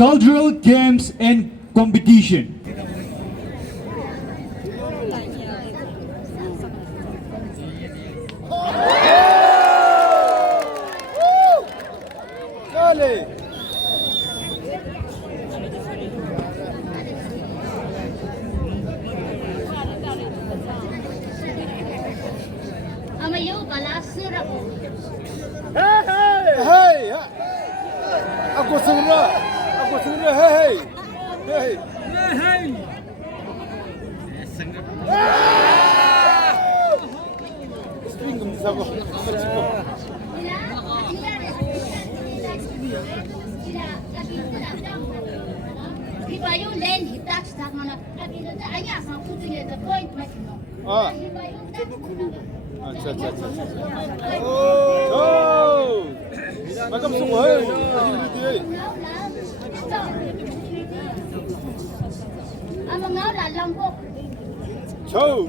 cultural games and competition. Amayo bala sirap. Hey! Ako sura! Hey! String bisa ko. Iba yung land hitach sa mga kabila anya sa kutunya the point makino. Ah. Iba yung अच्छा. Oh! Magam semua. Ang mga lalanggok. Chow.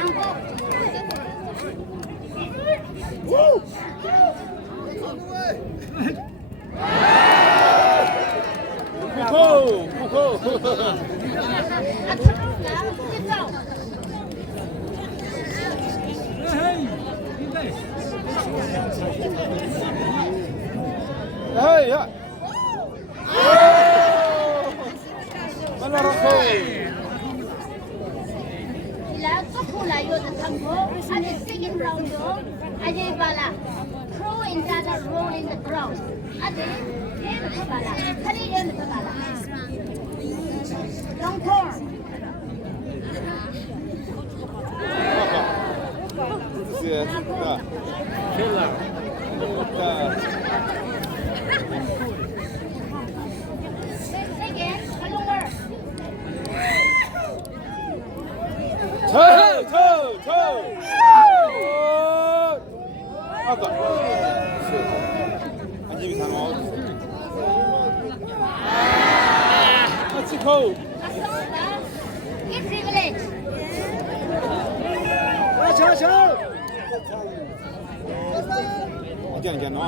Langgok. Kuko. At sarap lang, ikaw. Hey, ya. Malarako. Ila ko pula yo the tango, and the second round yo, aje bala. Throw in that roll in the ground. Aje, yen bala. Kali yen bala. Long turn. Again, lower. Chow. 아까. 안집이 다 나와. 같이 고. Get privilege. 자. 이게 안 나와.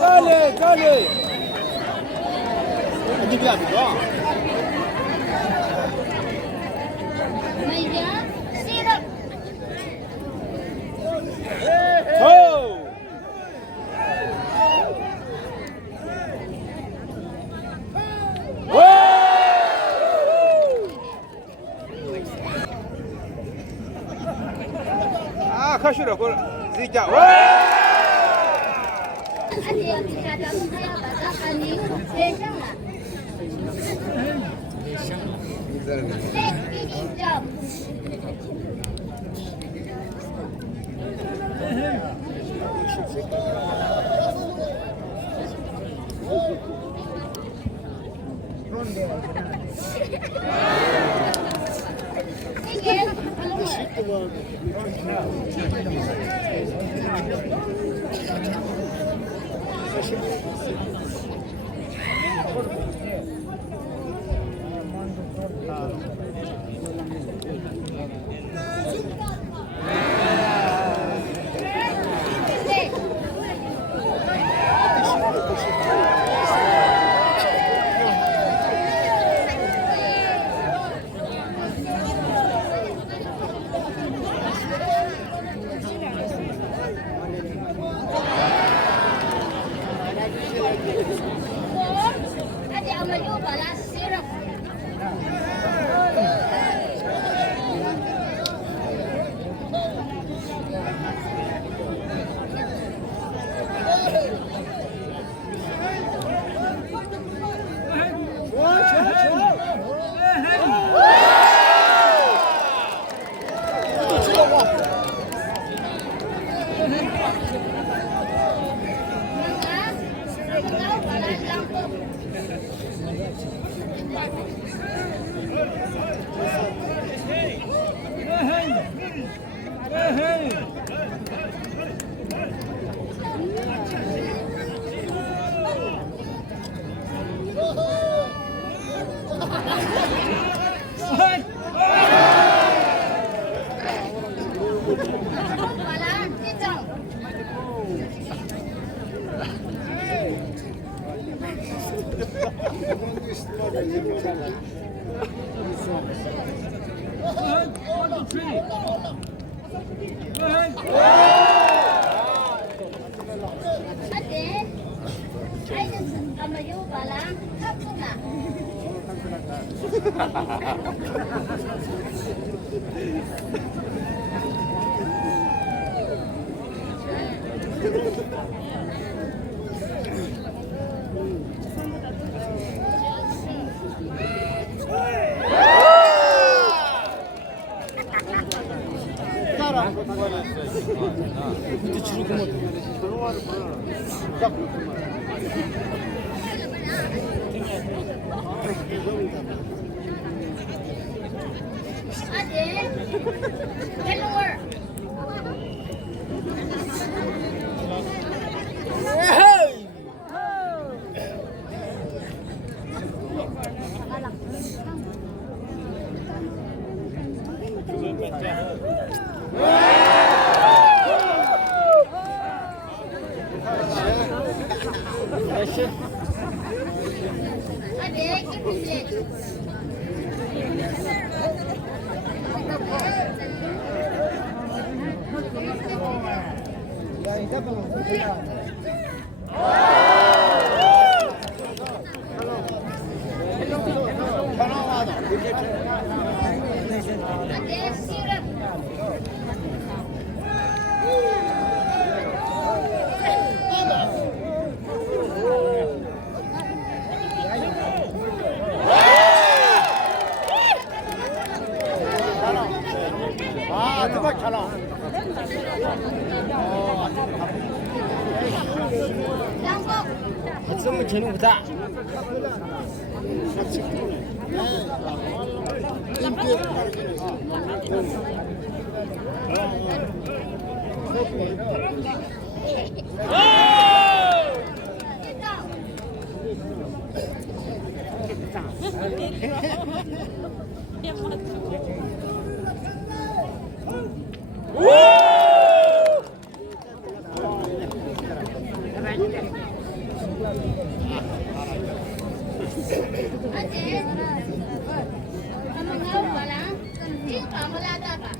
빨리. 안집이 안 들어. Maybe syrup. 고. 카슈라 볼 진짜 Ate ang ikadang kaya bata kani besang na. Let's begin job. Again, 안돼. 아이는 아마 요 봐라. 카푸나. 안돼. 헬로월. 안돼. 기쁘지. 안돼. 시럽. 아, 정말 잘 나와. 양복. 박성은 재능보다. 안돼. kamu ngau bala. Ini kamu lada apa?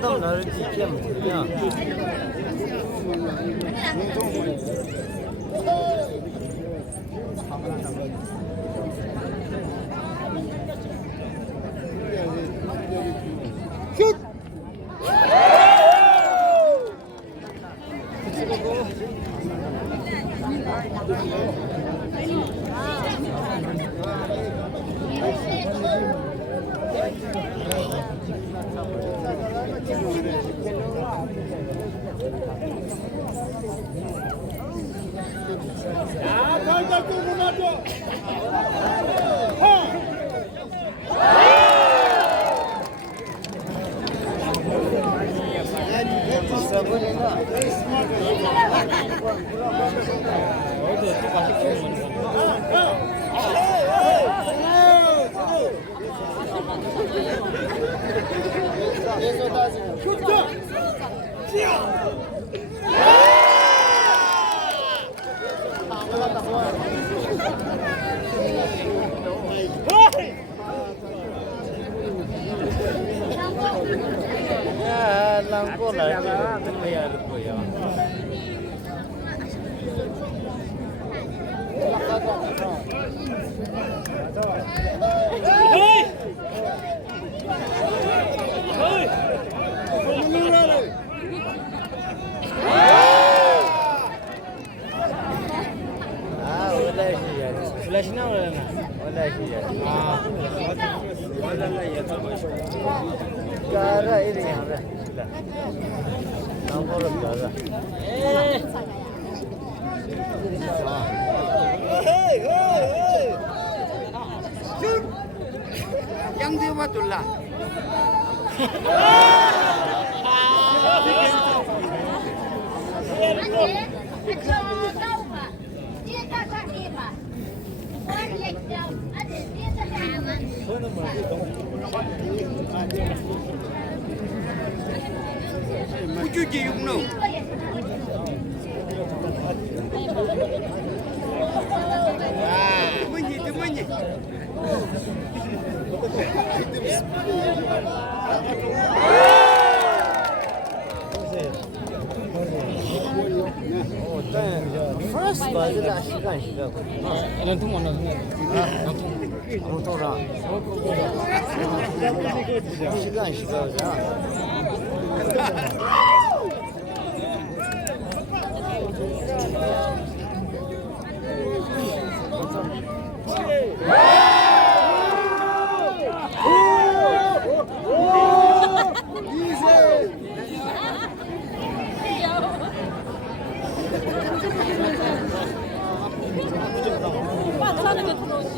또 나를 지키면 되냐? Langko lah, ya lupa ya. Flash na wala na. Wala siya. Wala na yan. Gara ini yang ada. Nomor gara. Hey, hey, hey. Yang dia matullah. put your over. Dear Tata Eva. One leg down. And dear Tata 우주지 육로. 드문지. First 맞으라 시간. 이런 통 만나서 아무토라. 시간. 사는 게 들어오지.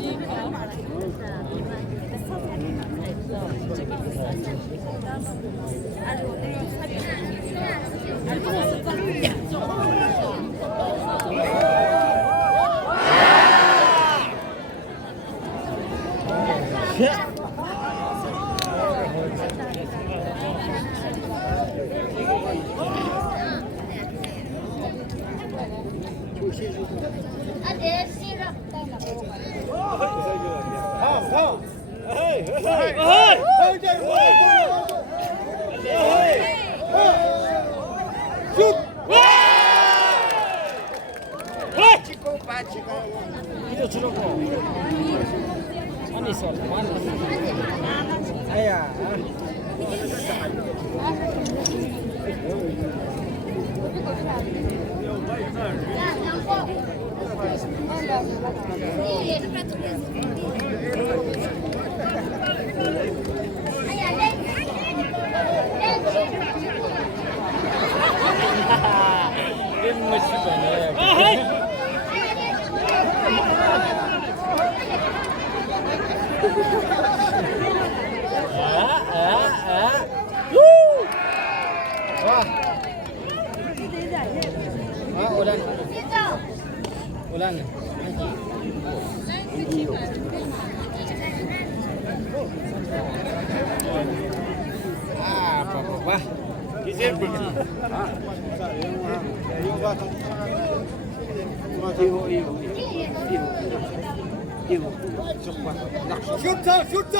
Ade syrup. 이거 주라고. 많이 있어. 아야. 이런 맛이네. Ulan. Apa? 슈터.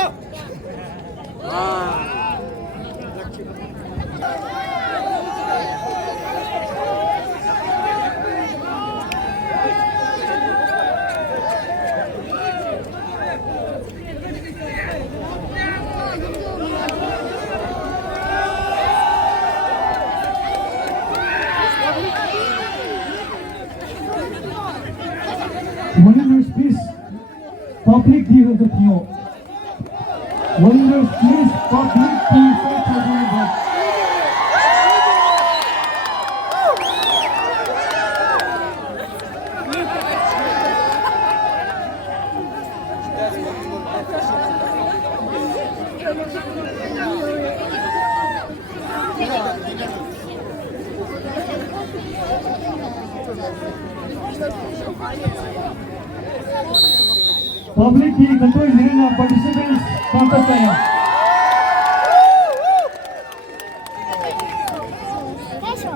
Winners please, public view of the PO. Winners please, public view of the PO. Public di control diri ng participants contest tayo. Eso.